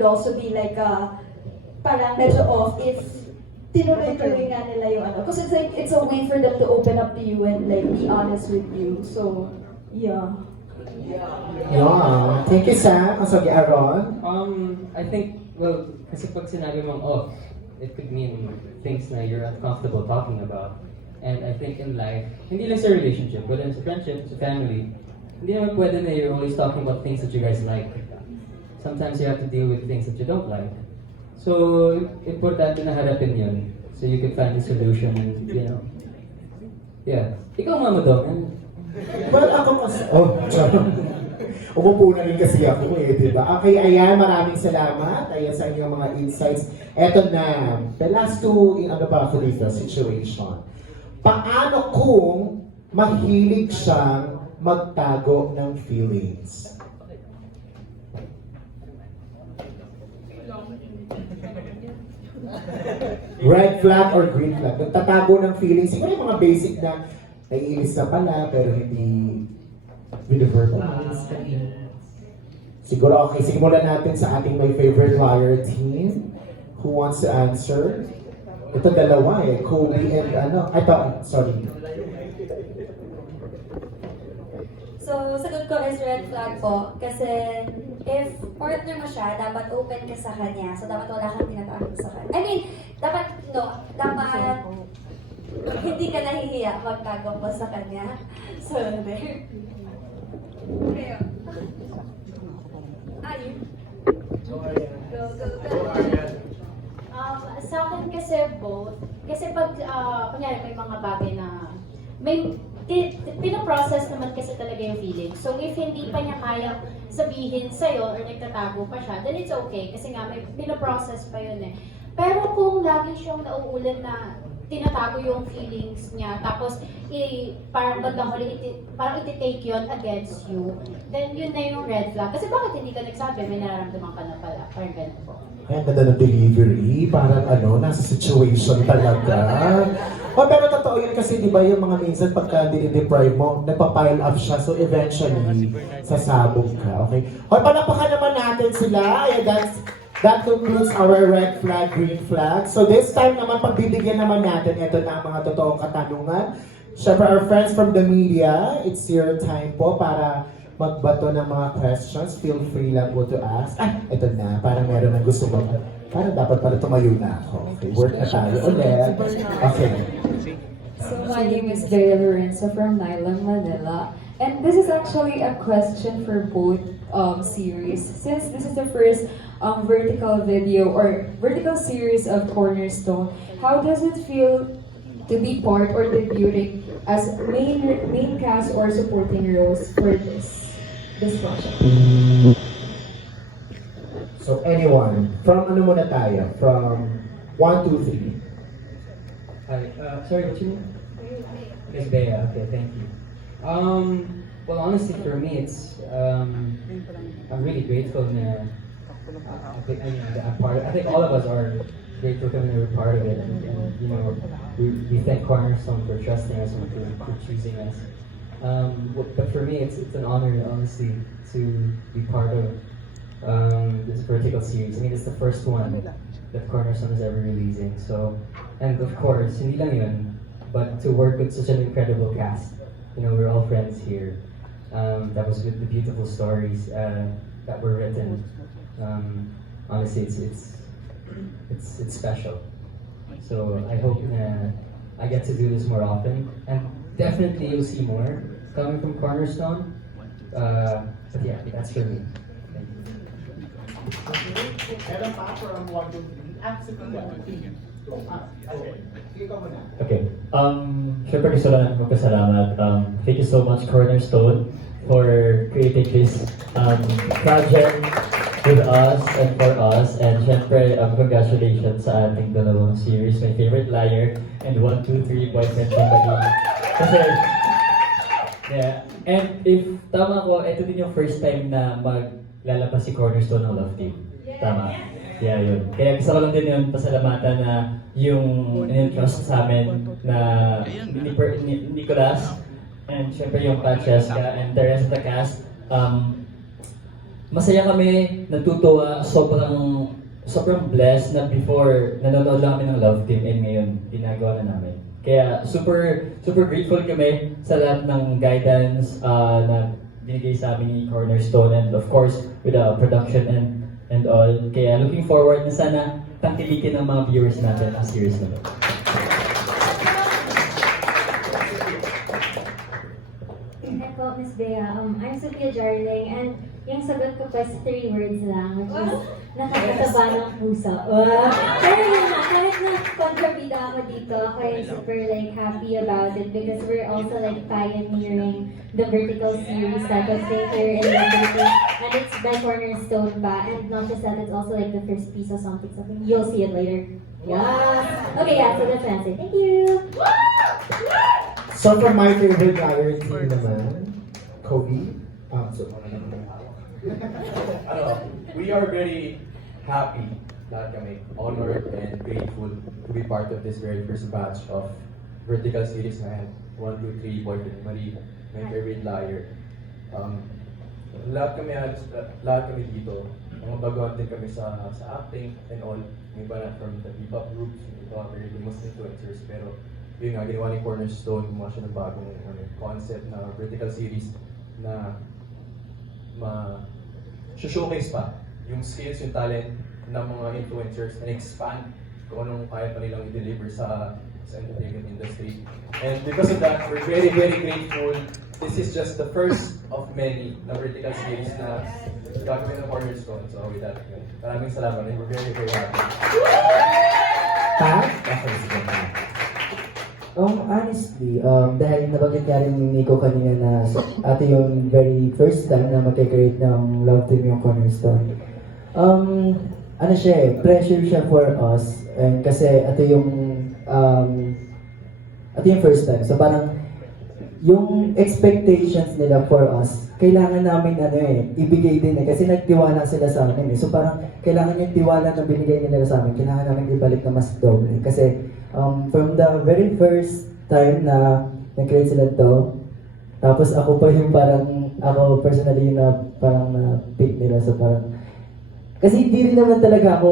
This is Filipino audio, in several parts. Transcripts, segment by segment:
could also be like parang medyo off if tinuloy-tuloy nga nila yung ano. Because it's like, it's a way for them to open up to you and like be honest with you. So, yeah. Yeah. Thank you, Sam. Sige, Aaron. I think, well, kasi pag sinabi mong off, it could mean things na you're uncomfortable talking about. And I think in life, hindi lang sa relationship, but in sa friendship, sa family, hindi naman pwede na you're always talking about things that you guys like. Sometimes you have to deal with things that you don't like. So, importante na harapin yun. So you can find a solution and, you know. Yeah. Ikaw, Mama Dog. Well, ako kasi... Oh, umupo na rin kasi ako di ba? Okay, ayan, maraming salamat. Ayan sa inyong mga insights. Eto na, the last two, ano ba ako dito, situation. Paano kung mahilig siyang magtago ng feelings? Red flag or green flag? Nagtatago ng feelings. Siguro yung mga basic na naiinis na pala pero hindi verbalize. Siguro okay, simulan natin sa ating my favorite liar team. Who wants to answer? Ito dalawa eh, Kobe and ano, sorry. So, sagot ko is red flag po. Kasi if partner mo siya, dapat open ka sa kanya. So, dapat wala kang tinatago sa kanya. I mean, dapat hindi ka nahihiya magtago mo sa kanya. So, there. Kaya. Ayun. Go. Sa akin kasi both. Kasi pag, kunyari may mga bagay na, pinaprocess naman kasi talaga yung feeling. So if hindi pa niya kaya sabihin sa'yo or nagtatago pa siya, then it's okay. Kasi nga may pinaprocess pa yun eh. Pero kung lagi siyang nauulit na tinatago yung feelings niya, tapos parang bandang huli, parang iti-take yun against you, then yun na yung red flag. Kasi bakit hindi ka nagsabi, may nararamdaman ka na pala. Parang ganun po. Ay, ang ganda ng delivery. Parang nasa situation talaga. Pero totoo yun kasi di ba yung mga minsan pagka di-deprive mo, nagpa-pile up siya. So eventually, sasabog ka. Okay? Palapakan naman natin sila. That concludes our red flag, green flag. So this time naman, pagbibigyan naman natin, ito na ang mga totoong katanungan. Siyempre, our friends from the media, it's your time po para magbato ng mga questions. Feel free lang po to ask. Ito na. Parang meron na gusto mo. Parang dapat pala tumayo na ako. Okay, work na tayo ulit. Okay. So my name is Bea Lorenzo from Nylang, Manila. And this is actually a question for both series. Since this is the first vertical video or vertical series of Cornerstone, how does it feel to be part or debuting as main cast or supporting roles for this project? So anyone, from ano muna tayo? From 1, 2, 3. Hi, sorry, what's your name? Miss Bea, okay, thank you. Well, honestly, for me, it's I'm really grateful na I think all of us are grateful that we're part of it, and you know, we thank Cornerstone for trusting us and for choosing us. But for me, it's an honor, honestly, to be part of this vertical series. I mean, it's the first one that Cornerstone is ever releasing. So, and of course, hindi lang yun, but to work with such an incredible cast. You know, we're all friends here. That was with the beautiful stories that were written. Honestly, it's special. So I hope I get to do this more often, and definitely you'll see more coming from Cornerstone. But yeah, that's for me. Meron pa from 1, 2, 3. Okay. Syempre gusto lang natin magpasalamat. Thank you so much, Cornerstone, for creating this project with us and for us. And syempre, congratulations sa ating dalawang series. My favorite liar and 1, 2, 3 boyfriend somebody. Kasi, yeah. And if tama ko, ito din yung first time na maglalabas si Cornerstone ng Love Team. Tama? Yeah, yun. Kaya gusto ko lang din yung pasalamatan na yung trust sa amin na Nicolas and syempre yung Francesca and the rest of the cast. masaya kami, natutuwa, sobrang blessed na before nanonood lang kami ng Love Team and ngayon ginagawa na namin. Kaya super grateful kami sa lahat ng guidance na binigay sa amin ni Cornerstone and of course with the production and all. Kaya looking forward na sana tangkilikin ng mga viewers natin ang series na to. Ako, Miss Bea, I'm Sophia Jarling, and yung sagot ko pa is 3 words lang, which is nakakataba ng puso. Pero yun na, kahit na kontrabida ako dito, ako ay super like happy about it because we're also like pioneering the vertical series that was made here in London, and it's by Cornerstone pa, and not just that, it's also like the first piece of something. You'll see it later. Yeah. Okay, yeah, so that's my answer. Thank you! So for my favorite liar team naman, Kobe. We are very happy, lahat kami, honored and grateful to be part of this very first batch of vertical series na yan. 1, 2, 3, Boyfriend Marie, my favorite liar. Lahat kami dito, mga baguhan din kami sa acting and all. May iba na from the hip-hop groups, may iba very famous influencers, pero yun nga, ginawa ni Cornerstone, gumawa siya ng bagong concept na vertical series na showcase pa yung skills, yung talent ng mga influencers and expand kung anong kaya pa nilang i-deliver sa entertainment industry. And because of that, we're very, very grateful. This is just the first of many na vertical series na gagawin ng Cornerstone. So with that, maraming salamat and we're very, very happy. Pat? Honestly, dahil nabanggit nga rin ni Nico kanina na ate yung very first time na magkakreate ng Love Team yung Cornerstone. Ano siya eh, pressure siya for us and kasi ito yung first time. So parang yung expectations nila for us, kailangan namin ibigay din kasi nagtiwala sila sa amin eh. So parang kailangan yung tiwala na binigay nila sa amin, kailangan namin ibalik na mas doble. Kasi from the very first time na nag-create sila to, tapos ako pa yung ako personally na parang na-pick nila. So parang, kasi hindi rin naman talaga ako,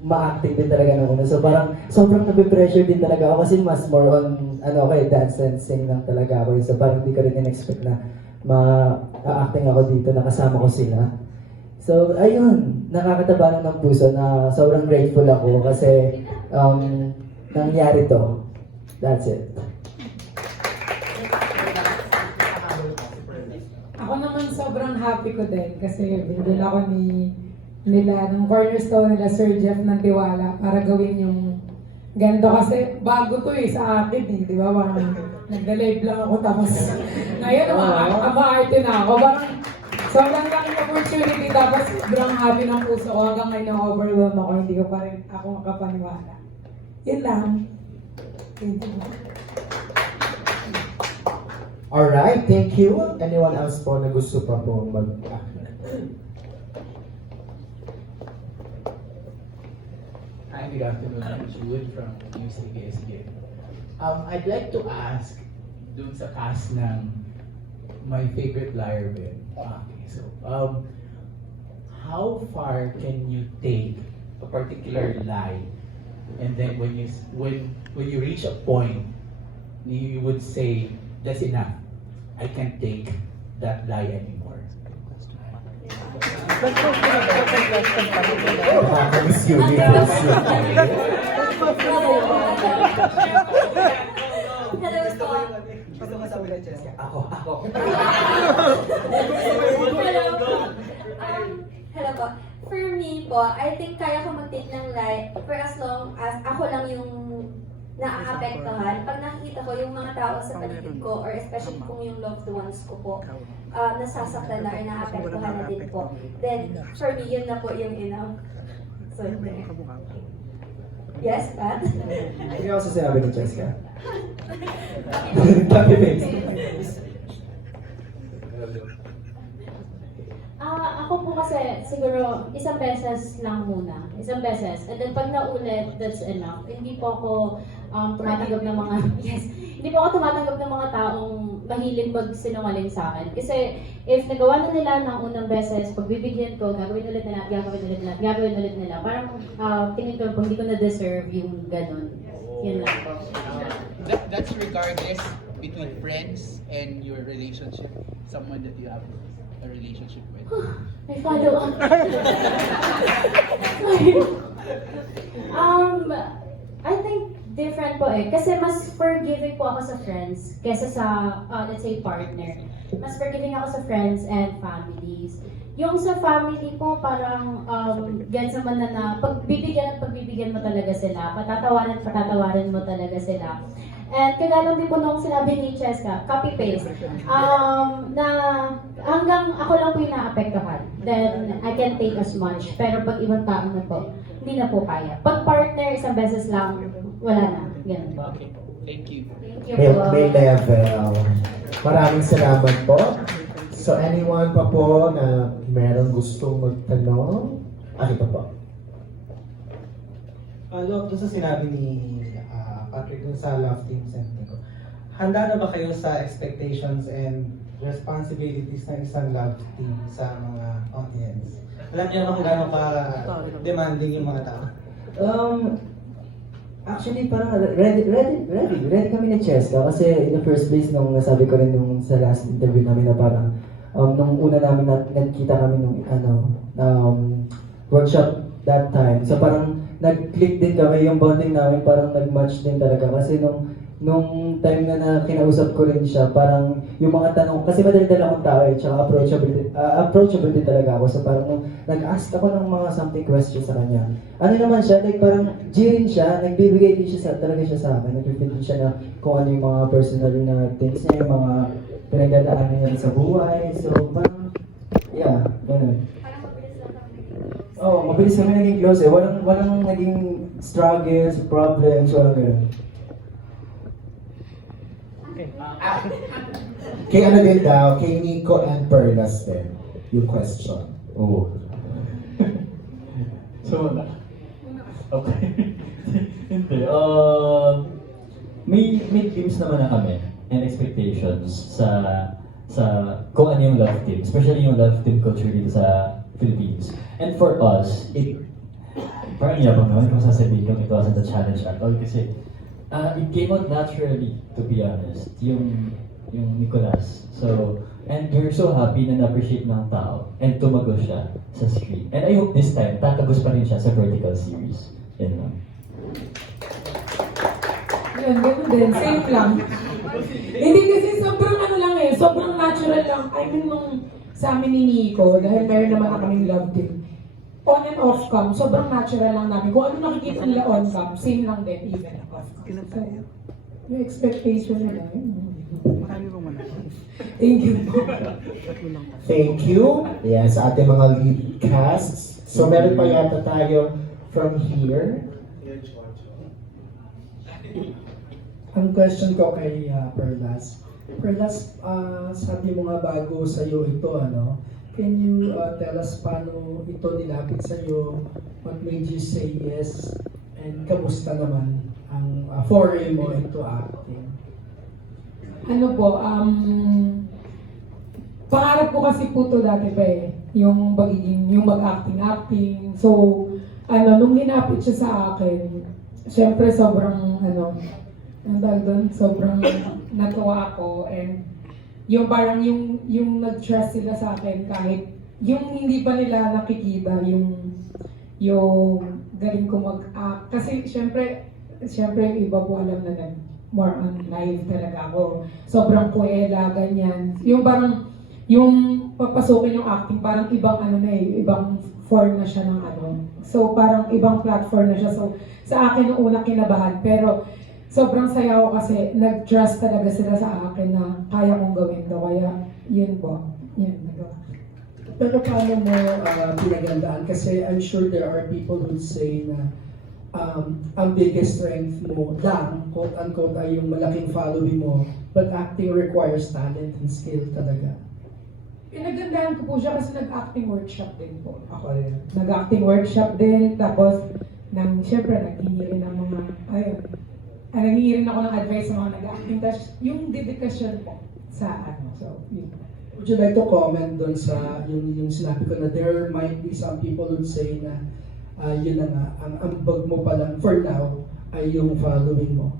ma-acting din talaga ng una. So parang sobrang nabipressure din talaga ako kasi mas more on, dance and sing lang talaga ako. So parang hindi ko rin in-expect na ma-acting ako dito, nakasama ko sila. So ayun, nakakataba ng puso na sobrang grateful ako kasi nangyari to. That's it. Ako naman sobrang happy ko din kasi binigyan ako nila ng Cornerstone nila Sir Jeff ng tiwala para gawin yung ganito kasi bago to sa akin di ba? Parang nagda-live lang ako tapos ngayon ama-arte na ako. Parang sobrang laking opportunity tapos sobrang happy ng puso ko hanggang ngayon na-overwhelm ako, hindi ko pa rin ako makapaniwala. Yun lang. Thank you. Alright, thank you. Anyone else po na gusto pa po mag-act? Hi, good afternoon. I'm Jude from UCSG. I'd like to ask dun sa cast ng My Favorite Liar Ben. Okay, so how far can you take a particular lie, and then when you reach a point, you would say, "That's enough. I can't take that lie anymore." Miss Universe. Hello po. Ako. Hello po. For me po, I think kaya ko mag-take ng lie for as long as ako lang yung naaapektuhan. Pag nakikita ko yung mga tao sa paligid ko, or especially kung yung loved ones ko po, nasasaktan na or naaapektuhan na din po, then for me, yun na po yung enough. So, yes, Pat? Hindi ako sasabi ni Jessica. Copy paste. Ako po kasi siguro isang beses lang muna. Isang beses. And then pag naulit, that's enough. Hindi po ako tumatanggap ng mga, yes, hindi po ako tumatanggap ng mga taong mahilig magsinungaling sa akin. Kasi if nagawa na nila ng unang beses, pagbibigyan ko, gagawin ulit nila, gagawin ulit nila, gagawin ulit nila. Parang tingin ko, hindi ko na-deserve yung ganun. Yun lang po. That's regardless between friends and your relationship, someone that you have a relationship with. May follow-up. I think different po eh. Kasi mas forgiving po ako sa friends kesa sa, let's say, partner. Mas forgiving ako sa friends and families. Yung sa family po, parang gansa man na pagbibigyan at pagbibigyan mo talaga sila. Patatawarin mo talaga sila. And kagalang din po nung sinabi ni Cheska, copy-paste, na hanggang ako lang po yung naapektuhan. Then, I can take as much. Pero pag ibang tao na po, hindi na po kaya. Pag partner, isang beses lang, wala na. Ganun po. Okay, thank you. Thank you May, po. may level. Maraming salamat po. So anyone pa po na meron gustong magtanong? Ito po. Follow up doon sa sinabi ni Patrick dun sa Love Team Center ko. Handa na ba kayo sa expectations and responsibilities ng isang love team sa mga audience? Alam niyo naman kung gaano ka-demanding yung mga tao. Actually, parang ready kami ni Cheska kasi in the first place nung nasabi ko rin nung sa last interview namin na parang nung una namin nagkita kami nung workshop that time. So parang nag-click din kami yung bonding namin, parang nag-match din talaga kasi nung time na kinausap ko rin siya, parang yung mga tanong, kasi madali-dala akong tao eh, tsaka approachable din talaga ako. So parang nung nag-ask ako ng mga something questions sa kanya, ano naman siya, like parang G rin siya, nagbibigay din siya talaga siya sa akin, nagbibigay din siya na kung ano yung mga personal na things niya, yung mga pinagdadaanan niya sa buhay. So parang, yeah, ganun. Oh, mabilis kami naging close eh. Walang naging struggles, problems, walang ganun. Kay ano din daw, kay Nico and Perlas din, yung question. Oo. So, okay. Hindi. May dreams naman na kami and expectations sa kung ano yung love team, especially yung love team culture dito sa Philippines. And for us, parang yabang naman kung sasabihin kung it wasn't a challenge at all kasi it came out naturally, to be honest, yung Nicolas. So, and we're so happy na na-appreciate ng tao and tumagos siya sa screen. And I hope this time, tatagos pa rin siya sa vertical series. Yan lang. Yun, ganun din. Same lang. Hindi kasi sobrang ano lang eh, sobrang natural lang. I mean, nung sa amin ni Nico, dahil meron naman na kaming love team, on and off cam, sobrang natural lang namin. Kung ano nakikita nila on cam, same lang din, even off cam. So, yung expectation nila, thank you po. Thank you. Yan, sa ating mga lead casts. So meron pa yata tayo from here. Ang question ko kay Perlas. Perlas, sabi mo nga bago sa'yo ito, ano? Can you tell us paano ito nilapit sa'yo? What made you say yes? And kamusta naman ang foray mo into acting? Ano po, pangarap ko kasi po to dati pa eh, yung mag-acting. So, nung linapit siya sa akin, syempre sobrang, sobrang natuwa ako and yung parang yung nag-trust sila sa akin kahit yung hindi pa nila nakikita yung galing ko mag-act. Kasi syempre yung iba po alam na more on live talaga ako. Sobrang kuwela, ganyan. Yung parang, yung papasukin yung acting, parang ibang ibang form na siya ng So parang ibang platform na siya. So sa akin nung una kinabahan, pero sobrang saya ko kasi nag-trust talaga sila sa akin na kaya kong gawin to. Kaya yun po, yun nagawa. Pero paano mo pinagandaan? Kasi I'm sure there are people who say na ang biggest strength mo lang, quote-unquote, ay yung malaking following mo, but acting requires talent and skill talaga. Pinagandahan ko po siya kasi nag-acting workshop din po. Ako rin. Nag-acting workshop din, tapos syempre naghingi rin ng mga, naghingi rin ako ng advice sa mga nag-acting. Tapos yung dedikasyon po sa so yun. Would you like to comment dun sa yung sinabi ko na there might be some people would say na yun na nga, ang ambag mo pa lang for now ay yung following mo?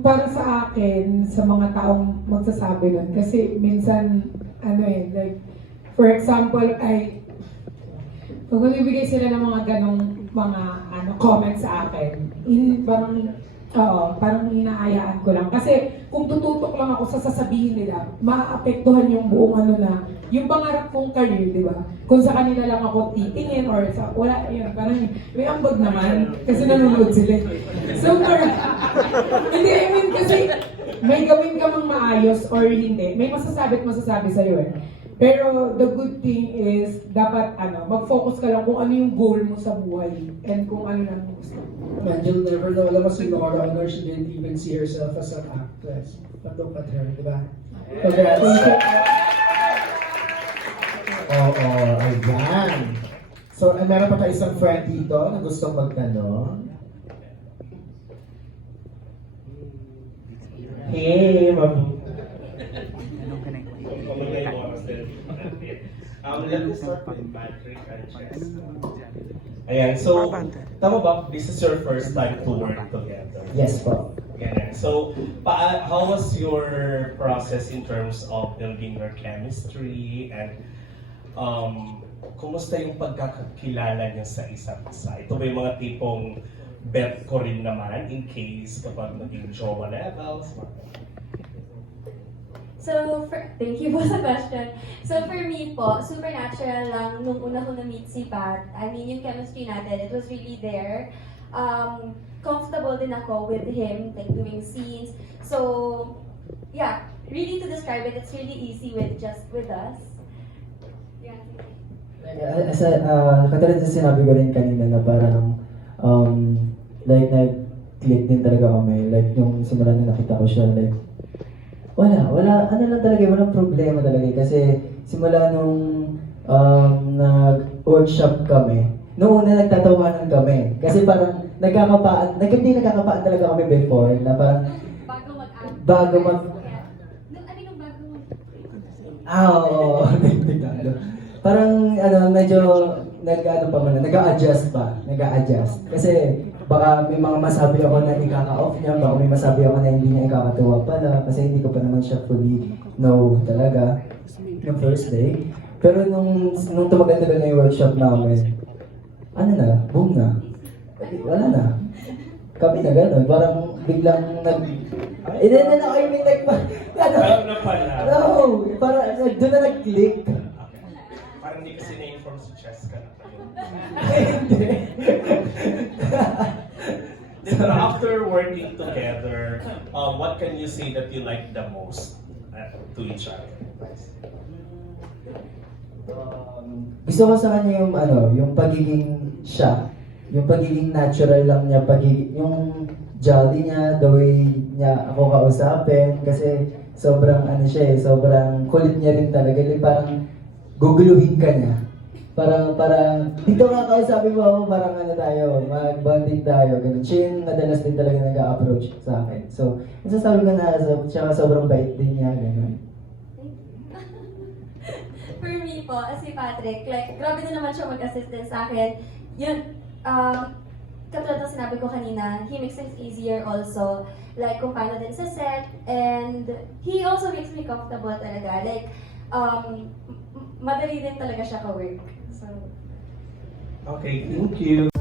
Para sa akin, sa mga taong magsasabi nun, kasi minsan, like, for example, pag magbibigay sila ng mga ganong mga comments sa akin, parang inaayaan ko lang. Kasi kung tututok lang ako sa sasabihin nila, maaapektuhan yung buong yung pangarap kong career, di ba? Kung sa kanila lang ako titingin or sa, wala, yun, parang may ambag naman kasi nanonood sila. So, hindi, I mean, kasi may gawin ka mang maayos or hindi, may masasabi at masasabi sa'yo eh. Pero the good thing is, dapat mag-focus ka lang kung ano yung goal mo sa buhay and kung ano lang gusto. Man, you'll never know. Alam mo si Nora Honor, she didn't even see herself as an actress. But look at her, di ba? Congrats. Oo, ayan. So, meron pa tayo isang friend dito na gustong magtanong. Hey, ma'am. Let me start with Patrick Sanchez. Ayan, so, tama ba, this is your first time to work together? Yes po. Ganyan. So, how was your process in terms of building your chemistry and kumusta yung pagkakakilala niyo sa isa't isa? Ito ba yung mga tipong bet ko rin naman in case kapag naging jowa levels? So, thank you po sa question. So, for me po, super natural lang nung una ko na-meet si Pat. I mean, yung chemistry natin, it was really there. Comfortable din ako with him, like doing scenes. So, yeah, really to describe it, it's really easy with us. Yeah. Katulad sa sinabi ko rin kanina na parang, like, nag-click din talaga kami. Like, yung simula na nakita ko siya, like, wala, lang talaga, walang problema talaga. Kasi simula nung nag-workshop kami, noong una nagtatawanan kami. Kasi parang nagkakapaan talaga kami before, na parang bago mag oo. Parang medyo nag-a-adjust. Kasi baka may mga masabi ako na ikaka-off niya, baka may masabi ako na hindi niya ikakatuwa pala, kasi hindi ko pa naman siya fully know talaga yung first day. Pero nung tumagal na yung workshop namin, boom na. Wala na. Kami na gano'n, parang biglang I mean, like, Alam na pala. no, parang doon na nag-click. Parang hindi kasi na-inform si Cheska na kayo. Hindi. Then after working together, what can you say that you like the most to each other? Gusto ko sa kanya yung pagiging siya, yung pagiging natural lang niya, yung jolly niya, the way niya ako kausapin, kasi sobrang sobrang kulit niya rin talaga, parang guguluhin ka niya. Parang dito nga kausapin mo ako, parang tayo, mag-bonding tayo, ganun. Siya yung madalas din talaga nag-a-approach sa akin. So, masasabi ko na, tsaka sobrang bait din niya, ganun. For me po, si Patrick, like, grabe na naman siya mag-assist din sa akin. Yun, katulad ng sinabi ko kanina, he makes things easier also. Like, kung paano din sa set. And he also makes me comfortable talaga. Like, madali din talaga siya ka-work. So, Okay, thank you.